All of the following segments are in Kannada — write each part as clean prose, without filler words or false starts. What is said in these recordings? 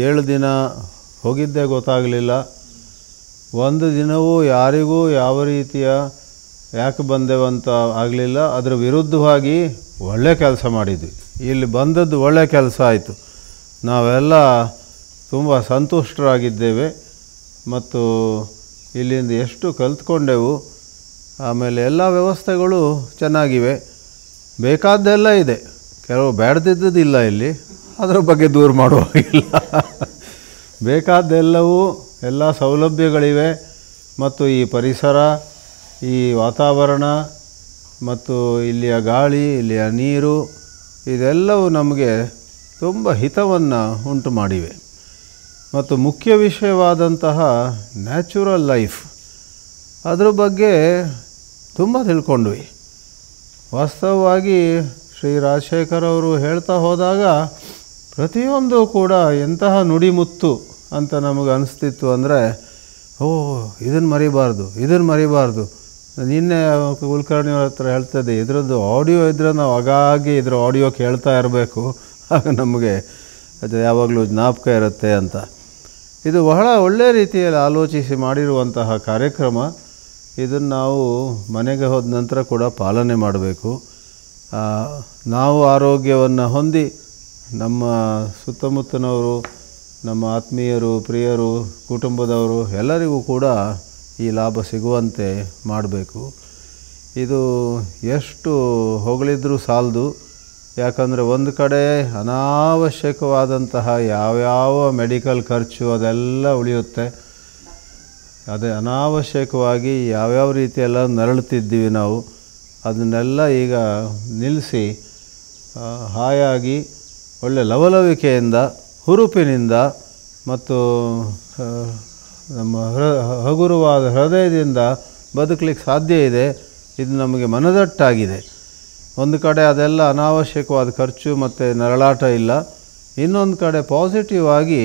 7 ದಿನ ಹೋಗಿದ್ದೇ ಗೊತ್ತಾಗಲಿಲ್ಲ. ಒಂದು ದಿನವೂ ಯಾರಿಗೂ ಯಾವ ರೀತಿಯ ಯಾಕೆ ಬಂದೆವಂತ ಆಗಲಿಲ್ಲ. ಅದರ ವಿರುದ್ಧವಾಗಿ ಒಳ್ಳೆ ಕೆಲಸ ಮಾಡಿದ್ವಿ. ಇಲ್ಲಿ ಬಂದದ್ದು ಒಳ್ಳೆ ಕೆಲಸ ಆಯಿತು. ನಾವೆಲ್ಲ ತುಂಬ ಸಂತುಷ್ಟರಾಗಿದ್ದೇವೆ ಮತ್ತು ಇಲ್ಲಿಂದ ಎಷ್ಟು ಕಲ್ತ್ಕೊಂಡೆವು. ಆಮೇಲೆ ಎಲ್ಲ ವ್ಯವಸ್ಥೆಗಳು ಚೆನ್ನಾಗಿವೆ, ಬೇಕಾದ್ದೆಲ್ಲ ಇದೆ. ಕೆಲವು ಬೇಡದಿದ್ದುದಿಲ್ಲ, ಇಲ್ಲಿ ಅದರ ಬಗ್ಗೆ ದೂರ ಮಾಡುವಾಗಿಲ್ಲ. ಬೇಕಾದ್ದೆಲ್ಲವೂ ಎಲ್ಲ ಸೌಲಭ್ಯಗಳಿವೆ ಮತ್ತು ಈ ಪರಿಸರ, ಈ ವಾತಾವರಣ ಮತ್ತು ಇಲ್ಲಿಯ ಗಾಳಿ, ಇಲ್ಲಿಯ ನೀರು ಇದೆಲ್ಲವೂ ನಮಗೆ ತುಂಬ ಹಿತವನ್ನು ಉಂಟು ಮಾಡಿವೆ. ಮತ್ತು ಮುಖ್ಯ ವಿಷಯವಾದಂತಹ ನ್ಯಾಚುರಲ್ ಲೈಫ್ ಅದರ ಬಗ್ಗೆ ತುಂಬ ತಿಳ್ಕೊಂಡ್ವಿ. ವಾಸ್ತವವಾಗಿ ಶ್ರೀ ರಾಜಶೇಖರ್ ಅವರು ಹೇಳ್ತಾ ಹೋದಾಗ ಪ್ರತಿಯೊಂದು ಕೂಡ ಎಂತಹ ನುಡಿಮುತ್ತು ಅಂತ ನಮಗೆ ಅನಿಸ್ತಿತ್ತು. ಅಂದರೆ ಇದನ್ನು ಮರಿಬಾರ್ದು. ನಿನ್ನೆ ಕುಲಕರ್ಣಿಯವ್ರ ಹತ್ರ ಹೇಳ್ತದೆ, ಇದರದ್ದು ಆಡಿಯೋ ಇದ್ದರೆ ನಾವು ಆಗಾಗ್ಗೆ ಇದರ ಆಡಿಯೋ ಕೇಳ್ತಾ ಇರಬೇಕು, ಆಗ ನಮಗೆ ಅದು ಯಾವಾಗಲೂ ಜ್ಞಾಪಕ ಇರುತ್ತೆ ಅಂತ. ಇದು ಬಹಳ ಒಳ್ಳೆಯ ರೀತಿಯಲ್ಲಿ ಆಲೋಚಿಸಿ ಮಾಡಿರುವಂತಹ ಕಾರ್ಯಕ್ರಮ. ಇದನ್ನು ನಾವು ಮನೆಗೆ ಹೋದ ನಂತರ ಕೂಡ ಪಾಲನೆ ಮಾಡಬೇಕು. ನಾವು ಆರೋಗ್ಯವನ್ನು ಹೊಂದಿ ನಮ್ಮ ಸುತ್ತಮುತ್ತನವರು, ನಮ್ಮ ಆತ್ಮೀಯರು, ಪ್ರಿಯರು, ಕುಟುಂಬದವರು ಎಲ್ಲರಿಗೂ ಕೂಡ ಈ ಲಾಭ ಸಿಗುವಂತೆ ಮಾಡಬೇಕು. ಇದು ಎಷ್ಟು ಹೊಗಳಿದ್ರೂ ಸಾಲದು. ಯಾಕಂದರೆ ಒಂದು ಕಡೆ ಅನಾವಶ್ಯಕವಾದಂತಹ ಯಾವ್ಯಾವ ಮೆಡಿಕಲ್ ಖರ್ಚು ಅದೆಲ್ಲ ಉಳಿಯುತ್ತೆ. ಅದೇ ಅನಾವಶ್ಯಕವಾಗಿ ಯಾವ್ಯಾವ ರೀತಿಯೆಲ್ಲ ನರಳುತ್ತಿದ್ದೀವಿ ನಾವು, ಅದನ್ನೆಲ್ಲ ಈಗ ನಿಲ್ಲಿಸಿ ಹಾಯಾಗಿ ಒಳ್ಳೆ ಲವಲವಿಕೆಯಿಂದ, ಹುರುಪಿನಿಂದ ಮತ್ತು ನಮ್ಮ ಹಗುರವಾದ ಹೃದಯದಿಂದ ಬದುಕಲಿಕ್ಕೆ ಸಾಧ್ಯ ಇದೆ. ಇದು ನಮಗೆ ಮನದಟ್ಟಾಗಿದೆ. ಒಂದು ಕಡೆ ಅದೆಲ್ಲ ಅನಾವಶ್ಯಕವಾದ ಖರ್ಚು ಮತ್ತು ನರಳಾಟ ಇಲ್ಲ. ಇನ್ನೊಂದು ಕಡೆ ಪಾಸಿಟಿವ್ ಆಗಿ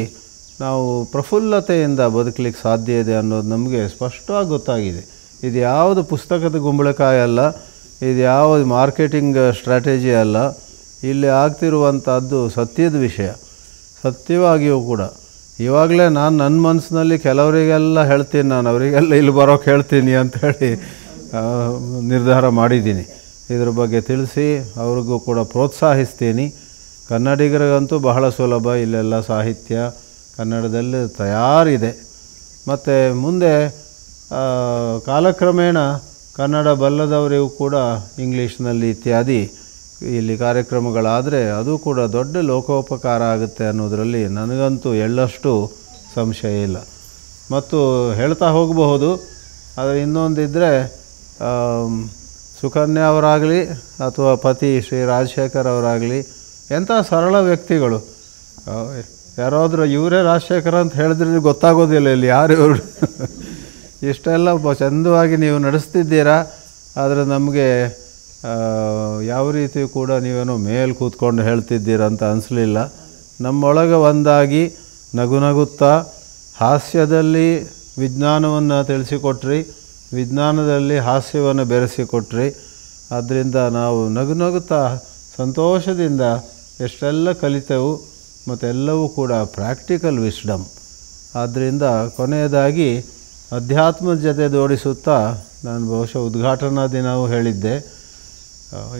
ನಾವು ಪ್ರಫುಲ್ಲತೆಯಿಂದ ಬದುಕಲಿಕ್ಕೆ ಸಾಧ್ಯ ಇದೆ ಅನ್ನೋದು ನಮಗೆ ಸ್ಪಷ್ಟವಾಗಿ ಗೊತ್ತಾಗಿದೆ. ಇದು ಯಾವುದು ಪುಸ್ತಕದ ಗುಂಬಳಕಾಯಿ ಅಲ್ಲ, ಇದು ಯಾವುದು ಮಾರ್ಕೆಟಿಂಗ್ ಸ್ಟ್ರಾಟಜಿ ಅಲ್ಲ. ಇಲ್ಲಿ ಆಗ್ತಿರುವಂಥದ್ದು ಸತ್ಯದ ವಿಷಯ. ಸತ್ಯವಾಗಿಯೂ ಕೂಡ ಇವಾಗಲೇ ನಾನು ನನ್ನ ಮನಸ್ಸಿನಲ್ಲಿ ಕೆಲವರಿಗೆಲ್ಲ ಹೇಳ್ತೀನಿ, ನಾನು ಅವರಿಗೆಲ್ಲ ಇಲ್ಲಿ ಬರೋಕ್ಕೆ ಹೇಳ್ತೀನಿ ಅಂಥೇಳಿ ನಿರ್ಧಾರ ಮಾಡಿದ್ದೀನಿ. ಇದ್ರ ಬಗ್ಗೆ ತಿಳಿಸಿ ಅವ್ರಿಗೂ ಕೂಡ ಪ್ರೋತ್ಸಾಹಿಸ್ತೀನಿ. ಕನ್ನಡಿಗರಿಗಂತೂ ಬಹಳ ಸುಲಭ, ಇಲ್ಲೆಲ್ಲ ಸಾಹಿತ್ಯ ಕನ್ನಡದಲ್ಲಿ ತಯಾರಿದೆ. ಮತ್ತು ಮುಂದೆ ಕಾಲಕ್ರಮೇಣ ಕನ್ನಡ ಬಲ್ಲದವರಿಗೂ ಕೂಡ ಇಂಗ್ಲೀಷ್ನಲ್ಲಿ ಇತ್ಯಾದಿ ಇಲ್ಲಿ ಕಾರ್ಯಕ್ರಮಗಳಾದರೆ ಅದು ಕೂಡ ದೊಡ್ಡ ಲೋಕೋಪಕಾರ ಆಗುತ್ತೆ ಅನ್ನೋದರಲ್ಲಿ ನನಗಂತೂ ಎಳ್ಳಷ್ಟು ಸಂಶಯ ಇಲ್ಲ. ಮತ್ತು ಹೇಳ್ತಾ ಹೋಗಬಹುದು. ಆದರೆ ಇನ್ನೊಂದಿದ್ದರೆ ಸುಕನ್ಯಾ ಅವರಾಗಲಿ ಅಥವಾ ಪತಿ ಶ್ರೀ ರಾಜಶೇಖರ್ ಅವರಾಗಲಿ ಎಂಥ ಸರಳ ವ್ಯಕ್ತಿಗಳು. ಯಾರಾದರೂ ಇವರೇ ರಾಜಶೇಖರ್ ಅಂತ ಹೇಳಿದ್ರೆ ಗೊತ್ತಾಗೋದಿಲ್ಲ ಇಲ್ಲಿ ಯಾರು ಇವರು. ಇಷ್ಟೆಲ್ಲ ಚಂದವಾಗಿ ನೀವು ನಡೆಸ್ತಿದ್ದೀರಾ. ಆದರೆ ನಮಗೆ ಯಾವ ರೀತಿ ಕೂಡ ನೀವೇನೋ ಮೇಲೆ ಕೂತ್ಕೊಂಡು ಹೇಳ್ತಿದ್ದೀರಂತ ಅನಿಸಲಿಲ್ಲ. ನಮ್ಮೊಳಗೆ ಒಂದಾಗಿ ನಗುತ್ತಾ ಹಾಸ್ಯದಲ್ಲಿ ವಿಜ್ಞಾನವನ್ನು ತಿಳಿಸಿಕೊಟ್ರಿ, ವಿಜ್ಞಾನದಲ್ಲಿ ಹಾಸ್ಯವನ್ನು ಬೆರೆಸಿಕೊಟ್ರಿ. ಆದ್ದರಿಂದ ನಾವು ನಗುತ್ತಾ ಸಂತೋಷದಿಂದ ಎಷ್ಟೆಲ್ಲ ಕಲಿತೆವು ಮತ್ತು ಎಲ್ಲವೂ ಕೂಡ ಪ್ರಾಕ್ಟಿಕಲ್ ವಿಸ್ಡಮ್. ಆದ್ದರಿಂದ ಕೊನೆಯದಾಗಿ ಅಧ್ಯಾತ್ಮದ ಜೊತೆ ಜೋಡಿಸುತ್ತಾ ನಾನು ಬಹುಶಃ ಉದ್ಘಾಟನಾ ದಿನವೂ ಹೇಳಿದ್ದೆ.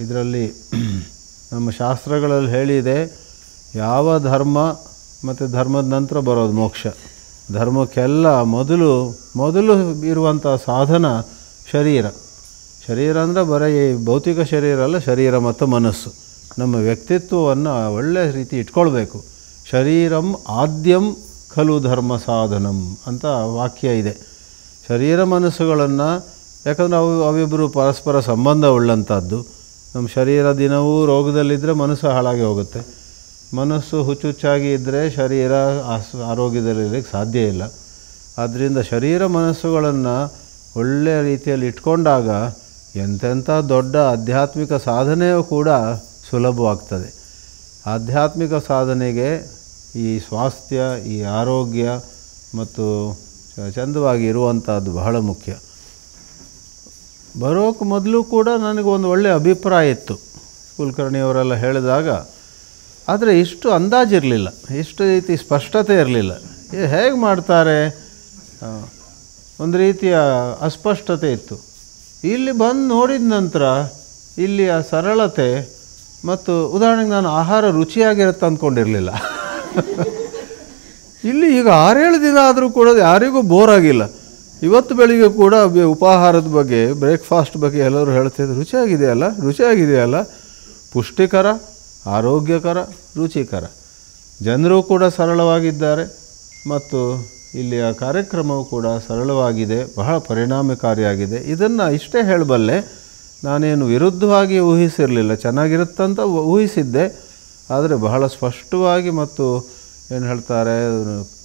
ಇದರಲ್ಲಿ ನಮ್ಮ ಶಾಸ್ತ್ರಗಳಲ್ಲಿ ಹೇಳಿದೆ, ಯಾವ ಧರ್ಮ ಮತ್ತು ಧರ್ಮದ ನಂತರ ಬರೋದು ಮೋಕ್ಷ. ಧರ್ಮಕ್ಕೆಲ್ಲ ಮೊದಲು ಇರುವಂಥ ಸಾಧನ ಶರೀರ ಅಂದರೆ ಬರೀ ಭೌತಿಕ ಶರೀರ ಅಲ್ಲ, ಶರೀರ ಮತ್ತು ಮನಸ್ಸು. ನಮ್ಮ ವ್ಯಕ್ತಿತ್ವವನ್ನು ಒಳ್ಳೆಯ ರೀತಿ ಇಟ್ಕೊಳ್ಬೇಕು. ಶರೀರಂ ಆದ್ಯಂ ಖಲು ಧರ್ಮ ಸಾಧನಂ ಅಂತ ವಾಕ್ಯ ಇದೆ. ಶರೀರ ಮನಸ್ಸುಗಳನ್ನು, ಯಾಕಂದರೆ ಅವಿಬ್ಬರು ಪರಸ್ಪರ ಸಂಬಂಧ ಉಳ್ಳಂಥದ್ದು. ನಮ್ಮ ಶರೀರ ದಿನವೂ ರೋಗದಲ್ಲಿದ್ದರೆ ಮನಸ್ಸು ಹಾಳಾಗಿ ಹೋಗುತ್ತೆ. ಮನಸ್ಸು ಹುಚ್ಚುಚ್ಚಾಗಿ ಇದ್ದರೆ ಶರೀರ ಆರೋಗ್ಯದಲ್ಲಿರಲಿಕ್ಕೆ ಸಾಧ್ಯ ಇಲ್ಲ. ಆದ್ದರಿಂದ ಶರೀರ ಮನಸ್ಸುಗಳನ್ನು ಒಳ್ಳೆಯ ರೀತಿಯಲ್ಲಿ ಇಟ್ಕೊಂಡಾಗ ಎಂತೆಂಥ ದೊಡ್ಡ ಆಧ್ಯಾತ್ಮಿಕ ಸಾಧನೆಯೂ ಕೂಡ ಸುಲಭವಾಗ್ತದೆ. ಆಧ್ಯಾತ್ಮಿಕ ಸಾಧನೆಗೆ ಈ ಸ್ವಾಸ್ಥ್ಯ, ಈ ಆರೋಗ್ಯ ಮತ್ತು ಚಂದವಾಗಿ ಇರುವಂಥದ್ದು ಬಹಳ ಮುಖ್ಯ. ಬರೋಕ್ಕೆ ಮೊದಲು ಕೂಡ ನನಗೊಂದು ಒಳ್ಳೆಯ ಅಭಿಪ್ರಾಯ ಇತ್ತು. ಕುಲಕರ್ಣಿಯವರೆಲ್ಲ ಹೇಳಿದಾಗ ಆದರೆ ಇಷ್ಟು ಅಂದಾಜಿರಲಿಲ್ಲ, ಇಷ್ಟು ರೀತಿ ಸ್ಪಷ್ಟತೆ ಇರಲಿಲ್ಲ. ಹೇಗೆ ಮಾಡ್ತಾರೆ, ಒಂದು ರೀತಿಯ ಅಸ್ಪಷ್ಟತೆ ಇತ್ತು. ಇಲ್ಲಿ ಬಂದು ನೋಡಿದ ನಂತರ ಇಲ್ಲಿಯ ಸರಳತೆ ಮತ್ತು ಉದಾಹರಣೆಗೆ ನಾನು ಆಹಾರ ರುಚಿಯಾಗಿರುತ್ತೆ ಅಂದ್ಕೊಂಡಿರಲಿಲ್ಲ. ಇಲ್ಲಿ ಈಗ 6-7 ದಿನ ಆದರೂ ಕೂಡ ಯಾರಿಗೂ ಬೋರ್ ಆಗಿಲ್ಲ. ಇವತ್ತು ಬೆಳಿಗ್ಗೆ ಕೂಡ ಉಪಾಹಾರದ ಬಗ್ಗೆ, ಬ್ರೇಕ್ಫಾಸ್ಟ್ ಬಗ್ಗೆ ಎಲ್ಲರೂ ಹೇಳ್ತಿದ್ರು, ರುಚಿಯಾಗಿದೆಯಲ್ಲ, ಪುಷ್ಟಿಕರ, ಆರೋಗ್ಯಕರ, ರುಚಿಕರ. ಜನರು ಕೂಡ ಸರಳವಾಗಿದ್ದಾರೆ ಮತ್ತು ಇಲ್ಲಿಯ ಕಾರ್ಯಕ್ರಮವು ಕೂಡ ಸರಳವಾಗಿದೆ, ಬಹಳ ಪರಿಣಾಮಕಾರಿಯಾಗಿದೆ. ಇದನ್ನು ಇಷ್ಟೇ ಹೇಳಬಲ್ಲೆ, ನಾನೇನು ವಿರುದ್ಧವಾಗಿ ಊಹಿಸಿರಲಿಲ್ಲ, ಚೆನ್ನಾಗಿರುತ್ತಂತ ಊಹಿಸಿದ್ದೆ. ಆದರೆ ಬಹಳ ಸ್ಪಷ್ಟವಾಗಿ ಮತ್ತು ಏನು ಹೇಳ್ತಾರೆ,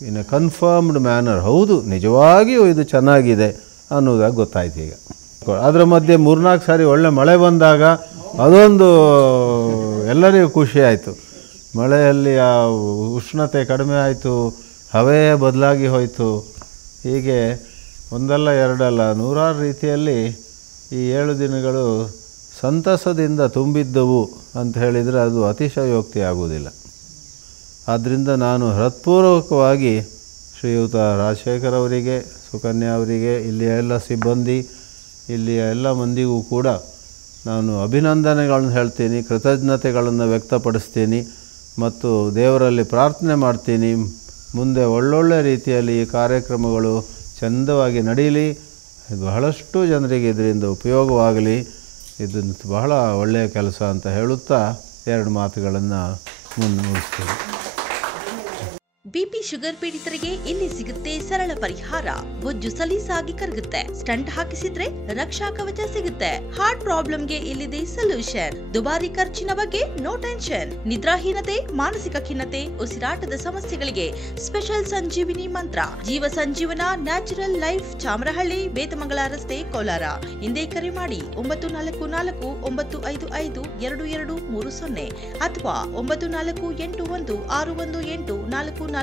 ಇನ್ ಎ ಕನ್ಫರ್ಮ್ಡ್ ಮ್ಯಾನರ್, ಹೌದು ನಿಜವಾಗಿಯೂ ಇದು ಚೆನ್ನಾಗಿದೆ ಅನ್ನೋದಾಗಿ ಗೊತ್ತಾಯ್ತು. ಈಗ ಅದರ ಮಧ್ಯೆ 3-4 ಸಾರಿ ಒಳ್ಳೆ ಮಳೆ ಬಂದಾಗ ಅದೊಂದು ಎಲ್ಲರಿಗೂ ಖುಷಿ ಆಯಿತು. ಮಳೆಯಲ್ಲಿ ಆ ಉಷ್ಣತೆ ಕಡಿಮೆ ಆಯಿತು, ಹವೆ ಬದಲಾಗಿ ಹೋಯಿತು. ಹೀಗೆ ಒಂದಲ್ಲ ಎರಡಲ್ಲ ನೂರಾರು ರೀತಿಯಲ್ಲಿ ಈ 7 ದಿನಗಳು ಸಂತಸದಿಂದ ತುಂಬಿದ್ದವು ಅಂತ ಹೇಳಿದರೆ ಅದು ಅತಿಶಯೋಕ್ತಿ ಆಗುವುದಿಲ್ಲ. ಆದ್ದರಿಂದ ನಾನು ಹೃತ್ಪೂರ್ವಕವಾಗಿ ಶ್ರೀಯುತ ರಾಜಶೇಖರ್ ಅವರಿಗೆ, ಸುಕನ್ಯಾ ಅವರಿಗೆ, ಇಲ್ಲಿಯ ಎಲ್ಲ ಸಿಬ್ಬಂದಿ, ಇಲ್ಲಿಯ ಎಲ್ಲ ಮಂದಿಗೂ ಕೂಡ ನಾನು ಅಭಿನಂದನೆಗಳನ್ನು ಹೇಳ್ತೀನಿ, ಕೃತಜ್ಞತೆಗಳನ್ನು ವ್ಯಕ್ತಪಡಿಸ್ತೀನಿ ಮತ್ತು ದೇವರಲ್ಲಿ ಪ್ರಾರ್ಥನೆ ಮಾಡ್ತೀನಿ. ಮುಂದೆ ಒಳ್ಳೊಳ್ಳೆ ರೀತಿಯಲ್ಲಿ ಈ ಕಾರ್ಯಕ್ರಮಗಳು ಚೆಂದವಾಗಿ ನಡೀಲಿ, ಬಹಳಷ್ಟು ಜನರಿಗೆ ಇದರಿಂದ ಉಪಯೋಗವಾಗಲಿ. ಇದು ಬಹಳ ಒಳ್ಳೆಯ ಕೆಲಸ ಅಂತ ಹೇಳುತ್ತಾ 2 ಮಾತುಗಳನ್ನು ಮುನ್ನುಡಿಸ್ತೀನಿ. ಬಿಪಿ ಶುಗರ್ ಪೀಡಿತರಿಗೆ ಇಲ್ಲಿ ಸಿಗುತ್ತೆ ಸರಳ ಪರಿಹಾರ. ಬೊಜ್ಜು ಸಲೀಸಾಗಿ ಕರಗುತ್ತೆ. ಸ್ಟಂಟ್ ಹಾಕಿಸಿದ್ರೆ ರಕ್ಷಾ ಕವಚ ಸಿಗುತ್ತೆ. ಹಾರ್ಟ್ ಪ್ರಾಬ್ಲಮ್ಗೆ ಇಲ್ಲಿದೆ ಸೊಲ್ಯೂಷನ್. ದುಬಾರಿ ಖರ್ಚಿನ ಬಗ್ಗೆ ನೋ ಟೆನ್ಷನ್. ನಿದ್ರಾಹೀನತೆ, ಮಾನಸಿಕ ಖಿನ್ನತೆ, ಉಸಿರಾಟದ ಸಮಸ್ಯೆಗಳಿಗೆ ಸ್ಪೆಷಲ್ ಸಂಜೀವಿನಿ ಮಂತ್ರ. ಜೀವ ಸಂಜೀವನ ನ್ಯಾಚುರಲ್ ಲೈಫ್, ಚಾಮರಹಳ್ಳಿ, ಬೇತಮಂಗಲ ರಸ್ತೆ, ಕೋಲಾರ. ಹಿಂದೆ ಕರೆ ಮಾಡಿ 944-955-2230 ಅಥವಾ 9481-618-444.